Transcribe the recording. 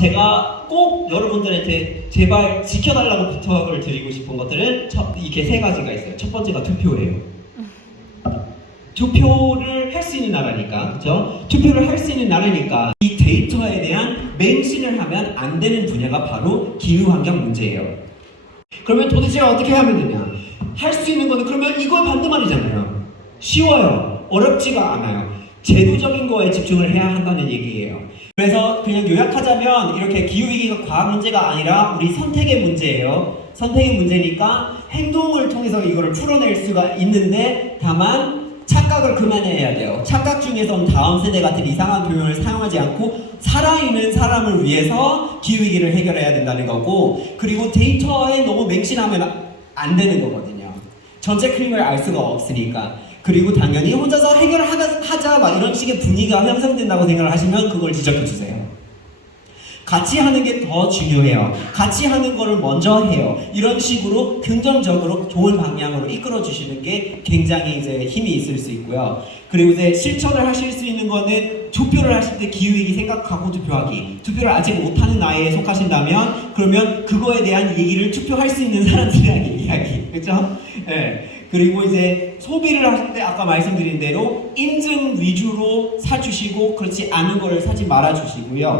제가 꼭 여러분들한테 제발 지켜달라고 부탁을 드리고 싶은 것들은 첫, 이게 세 가지가 있어요. 첫 번째가 투표예요. 투표를 할 수 있는 나라니까, 그죠? 투표를 할 수 있는 나라니까 이 데이터에 대한 맹신을 하면 안 되는 분야가 바로 기후환경 문제예요. 그러면 도대체 어떻게 하면 되냐? 할 수 있는 거는 그러면 이걸 반드말이잖아요. 쉬워요. 어렵지가 않아요. 제도적인 거에 집중을 해야 한다는 얘기예요. 그래서 그냥 요약하자면 이렇게 기후위기가 과학 문제가 아니라 우리 선택의 문제예요. 선택의 문제니까 행동을 통해서 이거를 풀어낼 수가 있는데 다만 착각을 그만해야 돼요. 착각 중에선 다음 세대 같은 이상한 표현을 사용하지 않고 살아있는 사람을 위해서 기후위기를 해결해야 된다는 거고 그리고 데이터에 너무 맹신하면 안 되는 거거든요. 전체 그림을 알 수가 없으니까. 그리고 당연히 혼자서 해결하자 막 이런 식의 분위기가 형성된다고 생각을 하시면 그걸 지적해 주세요. 같이 하는 게 더 중요해요. 같이 하는 거를 먼저 해요. 이런 식으로 긍정적으로 좋은 방향으로 이끌어 주시는 게 굉장히 이제 힘이 있을 수 있고요. 그리고 이제 실천을 하실 수 있는 거는 투표를 하실 때 기후위기 생각하고 투표하기. 투표를 아직 못하는 나이에 속하신다면 그러면 그거에 대한 얘기를 투표할 수 있는 사람들이랑 이야기. 그렇죠? 예. 그리고 이제 소비를 하실 때 아까 말씀드린 대로 인증 위주로 사주시고 그렇지 않은 거를 사지 말아 주시고요.